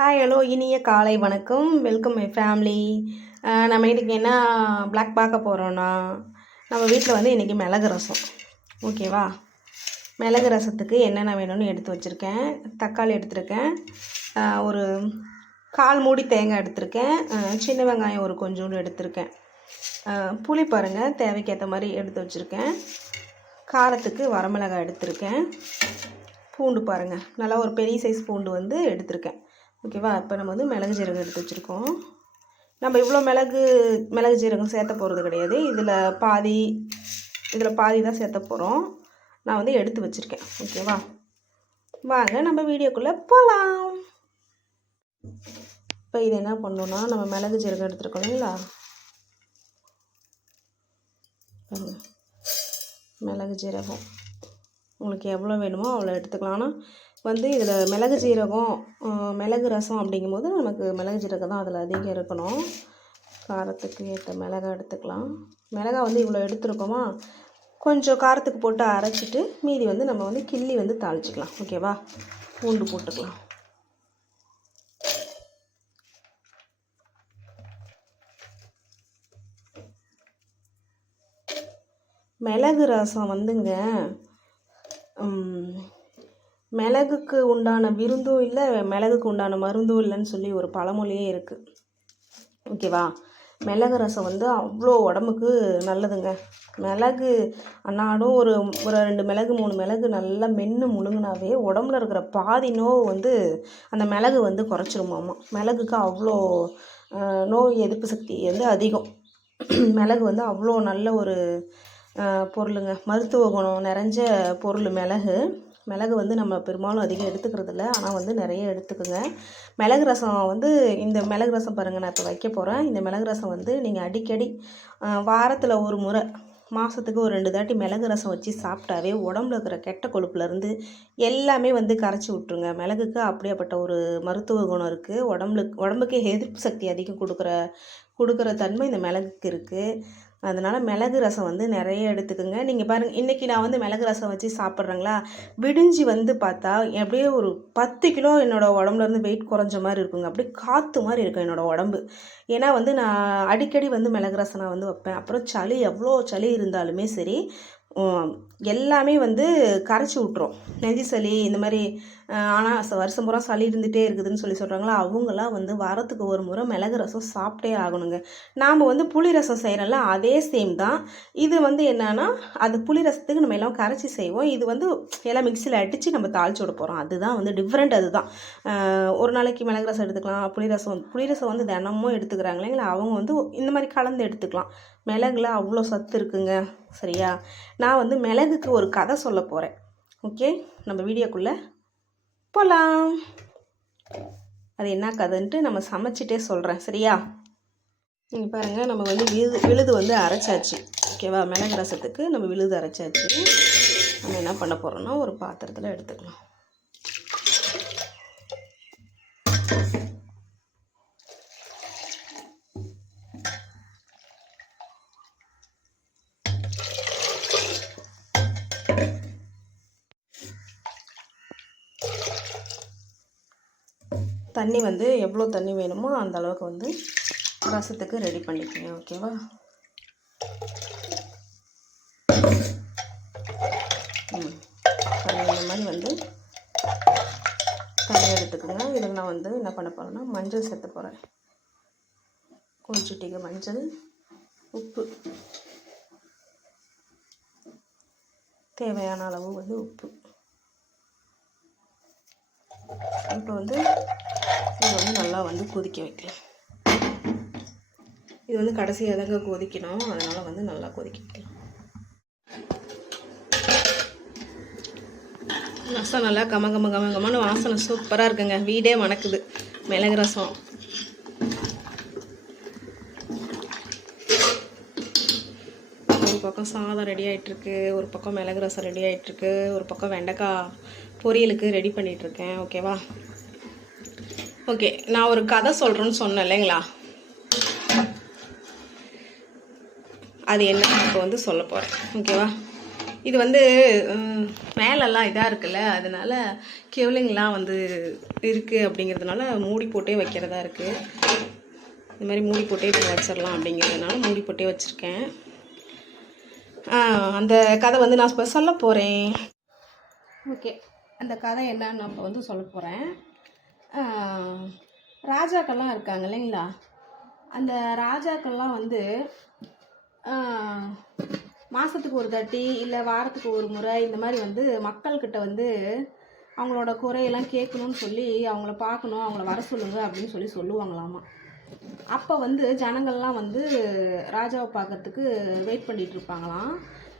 Hi hello இனிய காலை வணக்கம். வெல்கம் மை ஃபேமிலி நம்ம இன்றைக்கி என்ன பிளாக் பார்க்க போகிறோன்னா நம்ம வீட்டில் வந்து இன்றைக்கி மிளகு ரசம். ஓகேவா மிளகு ரசத்துக்கு என்னென்ன வேணும்னு எடுத்து வச்சுருக்கேன். தக்காளி எடுத்திருக்கேன். ஒரு கால் மூடி தேங்காய் எடுத்திருக்கேன். சின்ன வெங்காயம் ஒரு கொஞ்சோண்டு எடுத்திருக்கேன். புளி பாருங்கள் தேவைக்கேற்ற மாதிரி எடுத்து வச்சுருக்கேன். காரத்துக்கு வரமிளகாய் எடுத்திருக்கேன். பூண்டு பாருங்கள் நல்லா ஒரு பெரிய சைஸ் பூண்டு வந்து எடுத்திருக்கேன். ஓகேவா இப்போ நம்ம வந்து மிளகு ஜீரகம் எடுத்து வச்சுருக்கோம். நம்ம இவ்வளோ மிளகு மிளகு ஜீரகம் சேர்த்த போகிறது கிடையாது. இதில் பாதி இதில் பாதி தான் சேர்த்த போகிறோம் நான் வந்து எடுத்து வச்சுருக்கேன். ஓகேவா வாங்க நம்ம வீடியோக்குள்ளே போகலாம் இப்போ இது என்ன பண்ணணும்னா நம்ம மிளகு ஜீரகம் எடுத்துருக்கோம் இல்லைங்களா? மிளகு ஜீரகம். உங்களுக்கு எவ்வளோ வேணுமோ அவ்வளோ எடுத்துக்கலாம். ஆனால் வந்து இதில் மிளகு ஜீரகம் மிளகு ரசம் அப்படிங்கும்போது நமக்கு மிளகு ஜீரகம் தான் அதில் அதிகம் இருக்கணும். காரத்துக்கு ஏற்ற மிளகா எடுத்துக்கலாம். மிளகாய் வந்து இவ்வளோ எடுத்துருக்கோமா? கொஞ்சம் காரத்துக்கு போட்டு அரைச்சிட்டு மீதி வந்து நம்ம வந்து கிள்ளி வந்து தாளிச்சிக்கலாம். ஓகேவா பூண்டு போட்டுக்கலாம். மிளகு ரசம் வந்துங்க மிளகுக்கு உண்டான விருந்தும் இல்லை மிளகுக்கு உண்டான மருந்தும் இல்லைன்னு சொல்லி ஒரு பழமொழியே இருக்குது ஓகேவா? மிளகு ரசம் வந்து அவ்வளோ உடம்புக்கு நல்லதுங்க. மிளகு அன்னாடும் ஒரு ஒரு ரெண்டு மிளகு மூணு மிளகு நல்லா மென்று முழுங்கினாவே உடம்புல இருக்கிற பாதி நோவு வந்து அந்த மிளகு வந்து குறைச்சிருமாமா. மிளகுக்கு அவ்வளோ நோய் எதிர்ப்பு சக்தி வந்து அதிகம். மிளகு வந்து அவ்வளோ நல்ல ஒரு பொருளுங்க. மருத்துவ குணம் நிறைஞ்ச பொருள் மிளகு. மிளகு வந்து நம்ம பெரும்பாலும் அதிகம் எடுத்துக்கிறது இல்லை ஆனால் வந்து நிறைய எடுத்துக்குங்க. மிளகு ரசம் வந்து இந்த மிளகு ரசம் பாருங்கள் நான் இப்போ வைக்க போகிறேன் இந்த மிளகு ரசம் வந்து நீங்கள் அடிக்கடி வாரத்தில் ஒரு முறை மாதத்துக்கு ஒரு ரெண்டு தாட்டி மிளகு ரசம் வச்சு சாப்பிட்டாவே உடம்புல இருக்கிற கெட்ட கொழுப்புலேருந்து எல்லாமே வந்து கரைச்சி விட்ருங்க மிளகுக்கு அப்படியாப்பட்ட ஒரு மருத்துவ குணம் இருக்குது உடம்புல உடம்புக்கு எதிர்ப்பு சக்தி அதிகம் கொடுக்குற கொடுக்குற தன்மை இந்த மிளகுக்கு இருக்குது அதனால் மிளகு ரசம் வந்து நிறைய எடுத்துக்கோங்க. நீங்கள் பாருங்கள் இன்றைக்கி நான் வந்து மிளகு ரசம் வச்சு சாப்பிட்றேங்களா? விடிஞ்சு வந்து பார்த்தா அப்படியே ஒரு பத்து கிலோ என்னோடய உடம்புலேருந்து வெயிட் குறைஞ்ச மாதிரி இருக்குங்க. அப்படியே காற்று மாதிரி இருக்கும் என்னோடய உடம்பு. ஏன்னா வந்து நான் அடிக்கடி வந்து மிளகு ரசம் நான் வந்து வைப்பேன். அப்புறம் சளி எவ்வளோ சளி இருந்தாலுமே சரி எல்லாமே வந்து கரைச்சி விட்ரும் நெஞ்சு சளி இந்த மாதிரி ஆனால் வருஷம் பூரா சளி இருந்துகிட்டே இருக்குதுன்னு சொல்லி சொல்கிறாங்களா அவங்களாம் வந்து வாரத்துக்கு ஒரு முறை மிளகு ரசம் சாப்பிட்டே ஆகணுங்க. நாம் வந்து புளி ரசம் செய்கிறோம்ல அதே சேம் தான். இது வந்து என்னன்னா அது புளி ரசத்துக்கு நம்ம எல்லாம் கரைச்சி செய்வோம். இது வந்து எல்லாம் மிக்சியில் அடித்து நம்ம தாளிச்சு விட போகிறோம் அதுதான் வந்து டிஃப்ரெண்ட் அதுதான். ஒரு நாளைக்கு மிளகு ரசம் எடுத்துக்கலாம். புளி ரசம் புளி ரசம் வந்து தினமும் எடுத்துக்கிறாங்க இல்லைங்களா? அவங்க வந்து இந்த மாதிரி கலந்து எடுத்துக்கலாம். மிளகுல அவ்வளோ சத்து இருக்குங்க. சரியா? நான் வந்து மிளகுக்கு ஒரு கதை சொல்ல போகிறேன் ஓகே? நம்ம வீடியோக்குள்ளே போகலாம் அது என்ன கதைன்ட்டு நம்ம சமைச்சிட்டே சொல்கிறேன் சரியா? நீங்கள் பாருங்கள் நம்ம வந்து விழுது விழுது வந்து அரைச்சாச்சு. ஓகேவா? மிளகு ரசத்துக்கு நம்ம விழுது அரைச்சாச்சு. நம்ம என்ன பண்ண போகிறோன்னா ஒரு பாத்திரத்தில் எடுத்துக்கலாம். தண்ணி வந்து எவ்வளோ தண்ணி வேணுமோ அந்த அளவுக்கு வந்து ரசத்துக்கு ரெடி பண்ணிக்கோங்க ஓகேவா ம். இந்த மாதிரி வந்து தண்ணி எடுத்துக்கோங்க. இதில் நான் வந்து என்ன பண்ண போகிறேன்னா மஞ்சள் சேர்த்து போகிறேன் கொஞ்சிட்டிக்கு மஞ்சள் உப்பு. தேவையான அளவு வந்து உப்பு. இப்போ வந்து இது வந்து நல்லா வந்து கொதிக்க வைக்கலாம். இது வந்து கடைசியாக தாங்க கொதிக்கணும். அதனால் வந்து நல்லா கொதிக்க வைக்கலாம். ரசம் நல்லா கம கம கம கமன்னு வாசனை சூப்பராக இருக்குங்க. வீடே மணக்குது மிளகு ரசம். ஒரு பக்கம் சாதம் ரெடி ஆகிட்டுருக்கு ஒரு பக்கம் மிளகு ரசம் ரெடி ஆகிட்டுருக்கு ஒரு பக்கம் வெண்டைக்காய் பொரியலுக்கு ரெடி பண்ணிகிட்ருக்கேன் ஓகேவா? ஓகே நான் ஒரு கதை சொல்கிறேன்னு சொன்னேன் இல்லைங்களா? அது என்ன இப்போ வந்து சொல்ல போகிறேன் ஓகேவா? இது வந்து மேலெல்லாம் இதாக இருக்குல்ல அதனால் கெவலிங்லாம் வந்து இருக்குது அப்படிங்கிறதுனால மூடி போட்டே வைக்கிறதா இருக்குது இந்த மாதிரி மூடி போட்டே இப்போ வச்சிடலாம் அப்படிங்கிறதுனால மூடி போட்டே வச்சுருக்கேன். அந்த கதை வந்து நான் இப்போ சொல்ல போகிறேன் ஓகே அந்த கதை என்னன்னு நான் இப்போ வந்து சொல்ல போகிறேன் ராஜாக்கள்லாம் இருக்காங்க இல்லைங்களா? அந்த ராஜாக்கள்லாம் வந்து மாதத்துக்கு ஒரு தாட்டி இல்லை வாரத்துக்கு ஒரு முறை இந்த மாதிரி வந்து மக்கள்கிட்ட வந்து அவங்களோட குறையெல்லாம் கேட்கணும்னு சொல்லி அவங்கள பார்க்கணும் அவங்கள வர சொல்லுங்க அப்படின்னு சொல்லி சொல்லுவாங்களாமா. அப்போ வந்து ஜனங்கள்லாம் வந்து ராஜாவை பார்க்கறதுக்கு வெயிட் பண்ணிகிட்டு இருப்பாங்களாம்.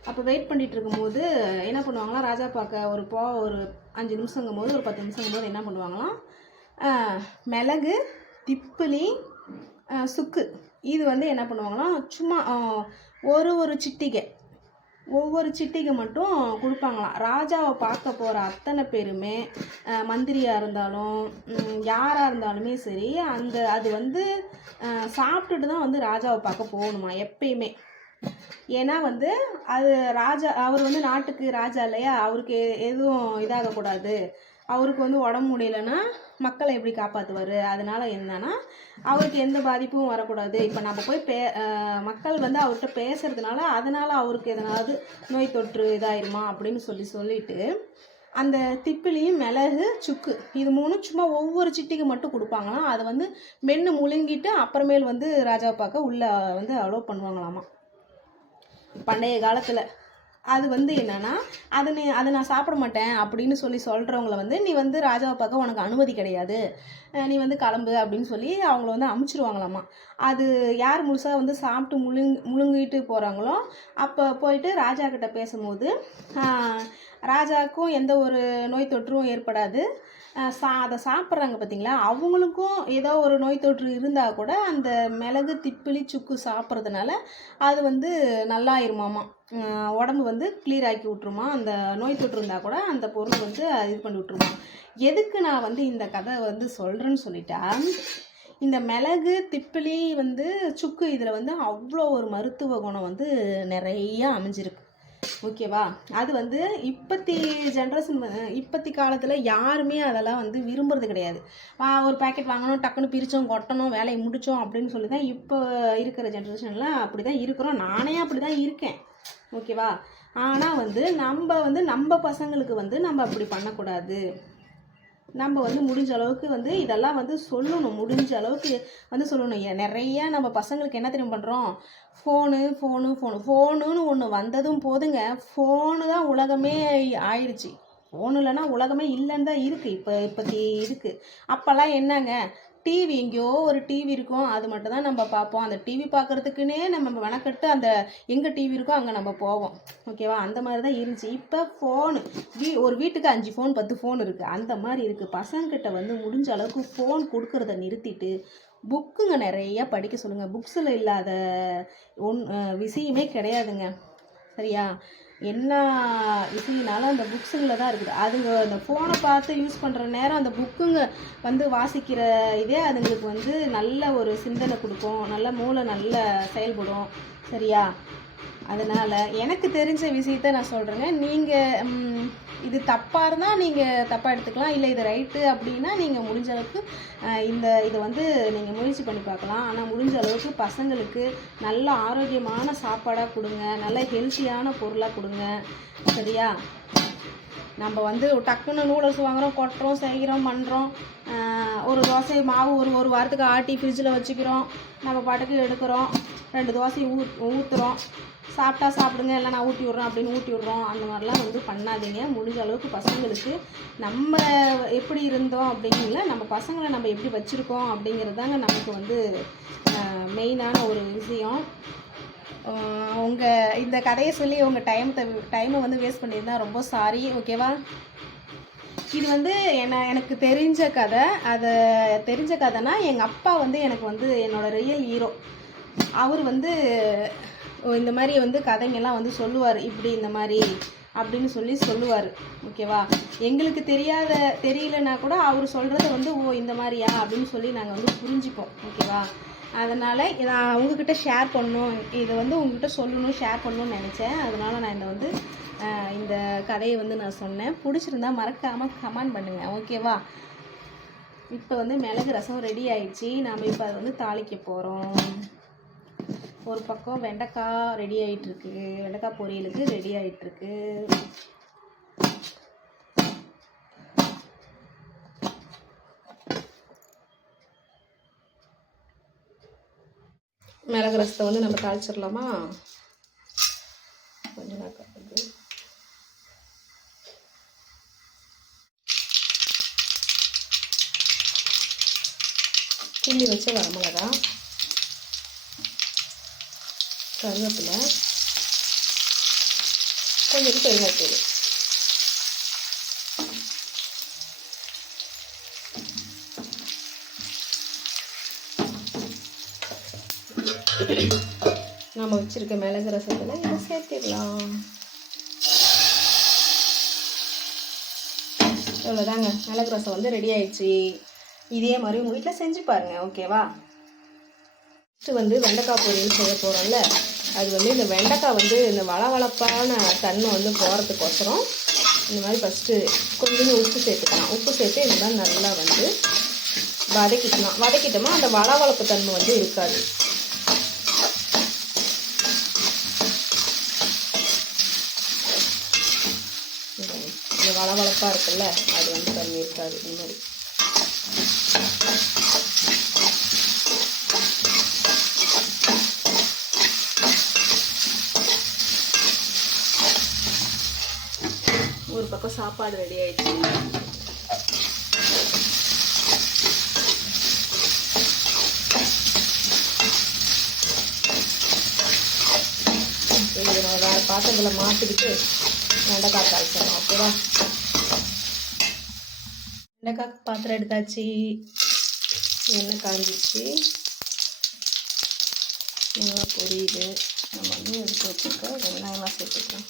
அப்போ வெயிட் பண்ணிகிட்டு இருக்கும்போது என்ன பண்ணுவாங்களாம்? ராஜா பார்க்க ஒரு போ ஒரு அஞ்சு நிமிஷங்கும் போது ஒரு பத்து நிமிஷங்கும் போது என்ன பண்ணுவாங்களாம் மிளகு திப்பிலி சுக்கு. இது வந்து என்ன பண்ணுவாங்களாம் சும்மா ஒரு ஒரு சிட்டிகை. ஒவ்வொரு சிட்டிக்கு மட்டும் கொடுப்பாங்களாம். ராஜாவை பார்க்க போகிற அத்தனை பேருமே மந்திரியாக இருந்தாலும் யாராக இருந்தாலுமே சரி அந்த அது வந்து சாப்பிட்டுட்டு தான் வந்து ராஜாவை பார்க்க போகணுமா எப்பயுமே. ஏன்னா வந்து அது ராஜா அவர் வந்து நாட்டுக்கு ராஜா இல்லையா? அவருக்கு எதுவும் இதாகக்கூடாது. அவருக்கு வந்து உடம்பு முடியலன்னா மக்களை எப்படி காப்பாற்றுவார் அதனால என்னன்னா அவருக்கு எந்த பாதிப்பும் வரக்கூடாது. இப்போ நம்ம போய் பே மக்கள் வந்து அவர்கிட்ட பேசுறதுனால அதனால அவருக்கு எதனாவது நோய் தொற்று இதாயிருமா அப்படின்னு சொல்லி சொல்லிட்டு அந்த திப்பிலியும் மிளகு சுக்கு இது மூணும் சும்மா ஒவ்வொரு சிட்டிக்கு மட்டும் கொடுப்பாங்களாம். அதை வந்து மென்று முழுங்கிட்டு அப்புறமேல் வந்து ராஜாவை பார்க்க உள்ள வந்து அலோவ் பண்ணுவாங்களாமா பண்டைய காலத்தில். அது வந்து என்னன்னா அதை நீ அதை நான் சாப்பிட மாட்டேன் அப்படின்னு சொல்லி சொல்கிறவங்கள வந்து நீ வந்து ராஜாவை பார்க்க உனக்கு அனுமதி கிடையாது. நீ வந்து கிளம்பு அப்படின்னு சொல்லி அவங்கள வந்து அமுச்சிருவாங்களாமா. அது யார் முழுசாக வந்து சாப்பிட்டு முழுங் முழுங்கிட்டு போகிறாங்களோ அப்போ போயிட்டு ராஜா கிட்ட பேசும்போது ராஜாவுக்கும் எந்த ஒரு நோய் தொற்றும் ஏற்படாது. சா அதை சாப்பிட்றாங்க பார்த்தீங்களா அவங்களுக்கும் ஏதோ ஒரு நோய் தொற்று இருந்தால் கூட அந்த மிளகு திப்பிலி சுக்கு சாப்பிட்றதுனால அது வந்து நல்லாயிருமாமா. உடம்பு வந்து கிளியர் ஆக்கி விட்ருமா அந்த நோய் தொற்று இருந்தால் கூட அந்த பொருள் வந்து இது பண்ணி விட்ருமா எதுக்கு நான் வந்து இந்த கதை வந்து சொல்கிறேன்னு சொல்லிட்டா இந்த மிளகு திப்பிலி வந்து சுக்கு இதில் வந்து அவ்வளோ ஒரு மருத்துவ குணம் வந்து நிறைய அமைஞ்சிருக்கு. ஓகேவா? அது வந்து இப்பத்தி ஜென்ரேஷன் இப்பத்தி காலத்தில் யாருமே அதெல்லாம் வந்து விரும்புறது கிடையாது. வா ஒரு பேக்கெட் வாங்கணும் டக்குன்னு பிரித்தோம் கொட்டணும் வேலையை முடித்தோம் அப்படின்னு சொல்லி தான் இப்போ இருக்கிற ஜென்ரேஷனில் அப்படி தான் இருக்கிறோம். நானே அப்படி தான் இருக்கேன். ஓகேவா? ஆனால் வந்து நம்ம வந்து நம்ம பசங்களுக்கு வந்து நம்ம அப்படி பண்ணக்கூடாது. நம்ம வந்து முடிஞ்ச அளவுக்கு வந்து இதெல்லாம் வந்து சொல்லணும். முடிஞ்ச அளவுக்கு வந்து சொல்லணும். ஏன் நிறைய நம்ம பசங்களுக்கு என்ன தெரியும் பண்ணுறோம் ஃபோனு ஃபோனு ஃபோனு ஃபோனுன்னு ஒன்று வந்ததும் போதுங்க ஃபோனு தான் உலகமே ஆயிடுச்சு. ஃபோன் இல்லைன்னா உலகமே இல்லைன்னு தான் இருக்குது இப்போ இப்போத்தி இருக்குது அப்போல்லாம் என்னங்க? டிவி எங்கேயோ ஒரு டிவி இருக்கும். அது மட்டும் தான் நம்ம பார்ப்போம். அந்த டிவி பார்க்குறதுக்குன்னே நம்ம வணக்கட்டு அந்த எங்கே டிவி இருக்கோ அங்கே நம்ம போவோம். ஓகேவா அந்த மாதிரி தான் இருந்துச்சு. இப்போ ஃபோனு வீ ஒரு வீட்டுக்கு அஞ்சு ஃபோன் பத்து ஃபோன் இருக்குது அந்த மாதிரி இருக்குது பசங்கிட்ட வந்து முடிஞ்ச அளவுக்கு ஃபோன் கொடுக்கறத நிறுத்திட்டு புக்குங்க நிறைய படிக்க சொல்லுங்கள் புக்ஸில் இல்லாத ஒன் விஷயமே கிடையாதுங்க. சரியா? என்ன விஷயம்னாலும் அந்த புக்ஸுங்களில் தான் இருக்குது. அதுங்க அந்த ஃபோனை பார்த்து யூஸ் பண்ணுற நேரம் அந்த புக்குங்க வந்து வாசிக்கிற இதே அதுங்களுக்கு வந்து நல்ல ஒரு சிந்தனை கொடுக்கும். நல்ல மூளை நல்ல செயல்படும். சரியா? அதனால் எனக்கு தெரிஞ்ச விஷயத்த நான் சொல்கிறேங்க நீங்கள் இது தப்பாக இருந்தால் நீங்கள் தப்பாக எடுத்துக்கலாம். இல்லை இது ரைட்டு அப்படின்னா நீங்கள் முடிஞ்ச அளவுக்கு இந்த இதை வந்து நீங்கள் முயற்சி பண்ணி பார்க்கலாம். ஆனால் முடிஞ்ச அளவுக்கு பசங்களுக்கு நல்ல ஆரோக்கியமான சாப்பாடாக கொடுங்க. நல்ல ஹெல்த்தியான பொருளாக கொடுங்க. சரியா? நம்ம வந்து டக்குன்னு நூடுல்ஸ் வாங்குறோம் கொட்டுறோம் செய்கிறோம் பண்ணுறோம் ஒரு தோசை மாவு ஒரு ஒரு வாரத்துக்கு ஆட்டி ஃப்ரிட்ஜில் வச்சுக்கிறோம். நம்ம பாட்டுக்கு எடுக்கிறோம். ரெண்டு தோசை ஊ ஊற்றுறோம் சாப்பிட்டா சாப்பிடுங்க இல்லை நான் ஊட்டி விட்றோம் அப்படின்னு ஊட்டி விட்றோம். அந்த மாதிரிலாம் வந்து பண்ணாதீங்க. முடிஞ்ச அளவுக்கு பசங்களுக்கு நம்ம எப்படி இருந்தோம் அப்படிங்கல நம்ம பசங்களை நம்ம எப்படி வச்சுருக்கோம் அப்படிங்கிறது தாங்க நமக்கு வந்து மெயினான ஒரு விஷயம். உங்கள் இந்த கதையை சொல்லி உங்கள் டைமத்தை டைமை வந்து வேஸ்ட் பண்ணியிருந்தா ரொம்ப சாரி ஓகேவா இது வந்து என்ன எனக்கு தெரிஞ்ச கதை. அதை தெரிஞ்ச கதைனா எங்கள் அப்பா வந்து எனக்கு வந்து என்னோட ரியல் ஹீரோ அவர் வந்து இந்த மாதிரி வந்து கதைங்கெல்லாம் வந்து சொல்லுவார். இப்படி இந்த மாதிரி அப்படின்னு சொல்லி சொல்லுவார். ஓகேவா? எங்களுக்கு தெரியாத தெரியலனா கூட அவர் சொல்கிறத வந்து ஓ இந்த மாதிரியா அப்படின்னு சொல்லி நாங்கள் வந்து புரிஞ்சுப்போம். ஓகேவா? அதனால் நான் உங்ககிட்ட ஷேர் பண்ணணும். இதை வந்து உங்ககிட்ட சொல்லணும் ஷேர் பண்ணணும்னு நினச்சேன். அதனால் நான் இதை வந்து இந்த கதையை வந்து நான் சொன்னேன். பிடிச்சிருந்தா மறக்காமல் கமெண்ட் பண்ணுங்கள் ஓகேவா? இப்போ வந்து மிளகு ரசம் ரெடி ஆயிடுச்சு. நாம் இப்போ அதை வந்து தாளிக்க போகிறோம் ஒரு பக்கம் வெண்டைக்காய் ரெடி ஆகிட்டுருக்கு வெண்டைக்காய் பொரியலுக்கு ரெடி ஆகிட்டுருக்கு மிளகு ரசத்தை வந்து நம்ம தாளிச்சிடலாமா? கொஞ்சம் நேரம் கிள்ளி வச்ச வரமிளகா. கருவேப்பிலை கொஞ்சம் பெருங்காயத்தூள் நம்ம வச்சிருக்க மிளகு ரசத்தில் இதை சேர்த்திடலாம். இவ்வளோதாங்க மிளகு ரசம் வந்து ரெடி ஆயிடுச்சு. இதே மாதிரி உங்கள் வீட்டில் செஞ்சு பாருங்கள் ஓகேவா ஃபஸ்ட்டு வந்து வெண்டைக்காய் பொரியல் செய்ய போகிறோம்ல அது வந்து இந்த வெண்டைக்காய் வந்து இந்த வளவளப்பான தன்மை வந்து போகிறதுக்கோசரம் இந்த மாதிரி ஃபஸ்ட்டு கொஞ்சம் உப்பு சேர்த்துக்கலாம். உப்பு சேர்த்து இந்த மாதிரி நல்லா வந்து வதக்கிக்கலாம். வதக்கிட்டோமா அந்த வளவளப்பு தன்மை வந்து இருக்காது. இந்த இந்த வளவளப்பாக இருக்குல்ல அது வந்து தன்மை இருக்காது. இந்த மாதிரி. இப்போ சாப்பாடு ரெடி ஆயிடுச்சு. இதை நம்ம வேறு பாத்திரத்தில் மாற்றிக்கிட்டு வெண்டைக்காய் காய்ச்சலாம் ஓகேவா வெண்டைக்காய் பாத்திரம் எடுத்தாச்சு. எண்ணெய் காஞ்சிச்சு. நல்லா பொரியுது. நம்ம வந்து எடுத்து வச்சுருக்க வெங்காயமாக சேர்த்துக்கலாம்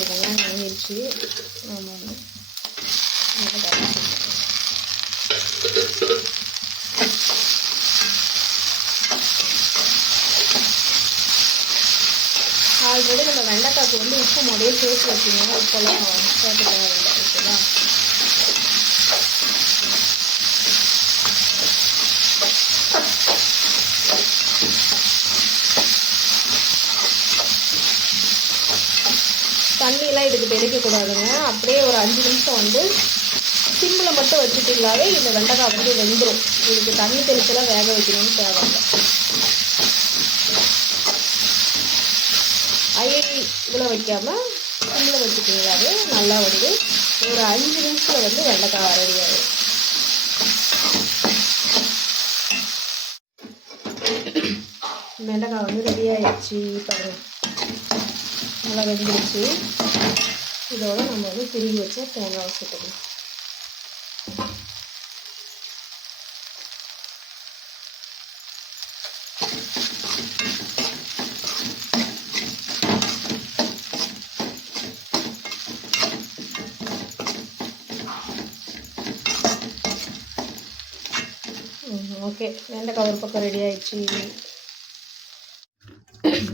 இதெல்லாம் வாங்கிடுச்சு நம்ம வந்து நல்லா கரைச்சிக்கலாம். ஆல்ரெடி நம்ம வெண்டைக்காய்க்கு வந்து உப்பு முதலே சேர்த்து வச்சுக்கணும் உப்பெல்லாம் ஓகேவா தண்ணியெல்லாம் இதுக்கு தெளிக்கக்கூடாதுங்க அப்படியே ஒரு அஞ்சு நிமிஷம் வந்து சிம்மில் மட்டும் வச்சுட்டிங்களாவே இந்த வெண்டைக்காய் வந்து வெந்துடும் இதுக்கு தண்ணி தெளிச்செல்லாம் வேக வைக்கணும்னு தேவையில்லை ஐ இதில் வைக்காமல் வச்சுட்டிங்களாவே நல்லா வந்து ஒரு அஞ்சு நிமிஷத்தில் வந்து வெண்டைக்காய் ரெடி ஆகிடும் வெண்டைக்காய் வந்து ரெடி ஆயிடுச்சு பாருங்க. நல்லா வெந்துருச்சு. இதோட நம்ம வந்து திருகி வச்ச தேங்காய் சேர்த்துக்கணும் ஓகே வெண்டைக்காய் ஒரு பக்கம் ரெடி ஆயிடுச்சு.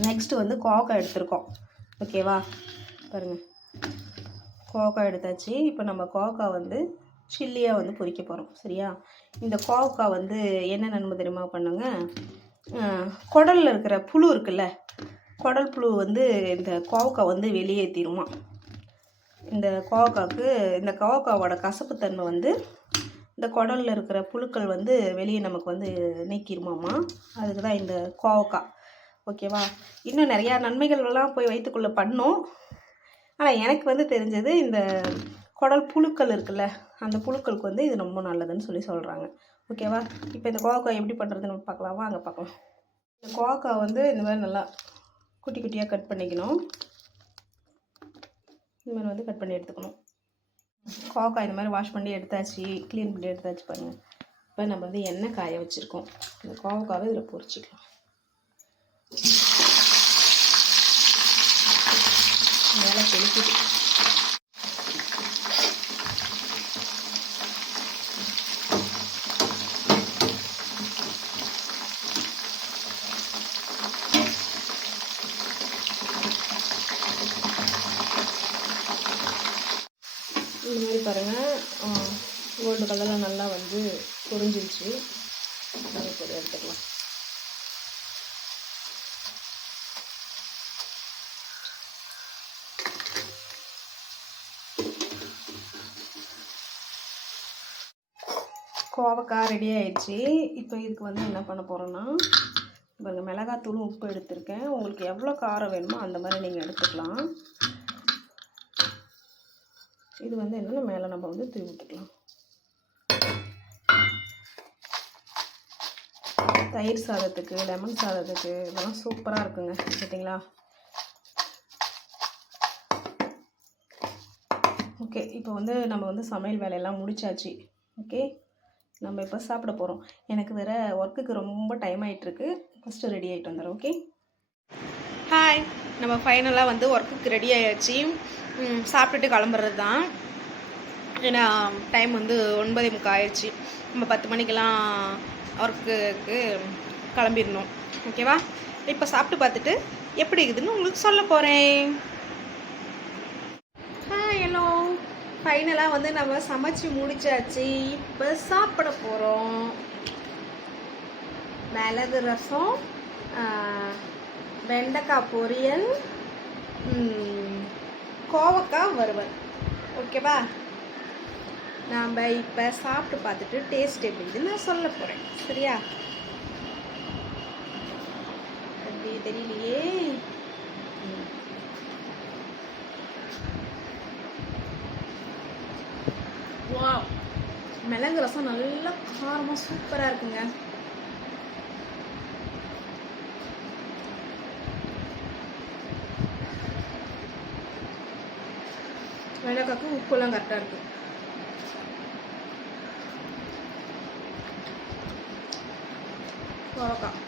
நெக்ஸ்ட்டு வந்து கோவக்காய் எடுத்திருக்கோம். ஓகேவா பாருங்கள் கோவக்காய் எடுத்தாச்சு. இப்போ நம்ம கோவக்காய் வந்து சில்லியாக வந்து பொரிக்க போகிறோம் சரியா? இந்த கோவக்காய் வந்து என்ன நன்மை தெரியுமா பண்ணுங்க? குடலில் இருக்கிற புழு இருக்குல்ல குடல் புழு வந்து இந்த கோவக்காய் வந்து வெளியேற்றிடுமா இந்த கோவக்காய்க்கு இந்த கோவக்காவோட கசப்புத்தன்மை வந்து இந்த குடலில் இருக்கிற புழுக்கள் வந்து வெளியே நமக்கு வந்து நீக்கிடுமாம்மா அதுக்கு தான் இந்த கோவக்காய் ஓகேவா? இன்னும் நிறையா நன்மைகள்லாம் போய் வயிற்றுக்குள்ளே பண்ணோம். ஆனால் எனக்கு வந்து தெரிஞ்சது இந்த குடல் புழுக்கள் இருக்குல்ல அந்த புழுக்களுக்கு வந்து இது ரொம்ப நல்லதுன்னு சொல்லி சொல்கிறாங்க ஓகேவா? இப்போ இந்த கோவக்காய் எப்படி பண்ணுறதுன்னு பார்க்கலாமா. அங்கே பார்க்கலாம். இந்த கோவக்காய் வந்து இந்த மாதிரி நல்லா குட்டி குட்டியாக கட் பண்ணிக்கணும். இந்த மாதிரி வந்து கட் பண்ணி எடுத்துக்கணும். கோவக்காய் இந்த மாதிரி வாஷ் பண்ணி எடுத்தாச்சு க்ளீன் பண்ணி எடுத்தாச்சு பாருங்கள் இப்போ நம்ம வந்து எண்ணெய் காய வச்சுருக்கோம். இந்த கோவக்காவை இதில் பொரிச்சிக்கலாம். மேலே தெளிக்குது இந்த மாதிரி பாருங்கள் கோல்டு கலரில் நல்லா வந்து பொரிஞ்சிருச்சு. அதை இப்போ எடுத்துக்கலாம். கோவக்காய் ரெடி ஆயிடுச்சு. இப்போ இதுக்கு வந்து என்ன பண்ண போகிறோன்னா பாருங்க மிளகாத்தூளும் உப்பு எடுத்திருக்கேன். உங்களுக்கு எவ்வளோ காரம் வேணுமோ அந்த மாதிரி நீங்கள் எடுத்துக்கலாம். இது வந்து என்னென்னா மேலே நம்ம வந்து தூவி விட்டுக்கலாம் தயிர் சாதத்துக்கு லெமன் சாதத்துக்கு இதெல்லாம் சூப்பராக இருக்குங்க. பார்த்தீங்களா ஓகே இப்போ வந்து நம்ம வந்து சமையல் வேலையெல்லாம் முடிச்சாச்சு. ஓகே நம்ம இப்போ சாப்பிட போகிறோம் எனக்கு வேறு ஒர்க்குக்கு ரொம்ப டைம் ஆகிட்டுருக்கு ஃபஸ்ட்டு ரெடி ஆகிட்டு வந்துடுறோம் ஓகே ஹாய் நம்ம ஃபைனலாக வந்து ஒர்க்குக்கு ரெடி ஆயாச்சு. சாப்பிட்டுட்டு கிளம்புறது தான் ஏன்னா டைம் வந்து ஒன்பதே முக்கால் ஆயிடுச்சு. நம்ம பத்து மணிக்கெல்லாம் ஒர்க்குக்கு கிளம்பிடணும். ஓகேவா இப்போ சாப்பிட்டு பார்த்துட்டு எப்படி இருக்குதுன்னு உங்களுக்கு சொல்ல போகிறேன் ஹாய் ஹலோ ஃபைனலாக வந்து நம்ம சமைச்சு முடிச்சாச்சு. இப்போ சாப்பிட போகிறோம் மிளகு ரசம் வெண்டைக்காய் பொரியல் ம், கோவக்காய் வறுவல். ஓகேவா? நாம் இப்போ சாப்பிட்டு பார்த்துட்டு டேஸ்ட் எப்படி இருக்குன்னு நான் சொல்ல போகிறேன் சரியா? எப்படி தெரியலையே. வாவ் மிளகு ரசம் நல்லா காரமாக சூப்பராக இருக்குங்க மிளகாக்கு உப்புலாம் கரெக்டாக இருக்கு. கோவக்காய்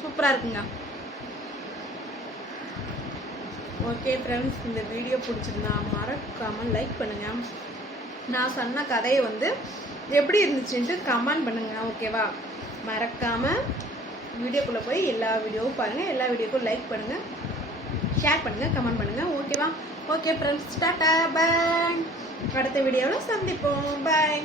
சூப்பராக இருக்குங்க. ஓகே ஃப்ரெண்ட்ஸ் இந்த வீடியோ பிடிச்சிருந்தா மறக்காமல் லைக் பண்ணுங்க. நான் சொன்ன கதையை வந்து எப்படி இருந்துச்சுன்ட்டு கமெண்ட் பண்ணுங்க ஓகேவா மறக்காமல் வீடியோக்குள்ளே போய் எல்லா வீடியோவும் பாருங்கள் எல்லா வீடியோக்கும் லைக் பண்ணுங்கள் ஷேர் பண்ணுங்கள் கமெண்ட் பண்ணுங்கள் ஓகேவா ஓகே ஃப்ரெண்ட்ஸ் டாட்டா பாய் அடுத்த வீடியோவில் சந்திப்போம். பாய்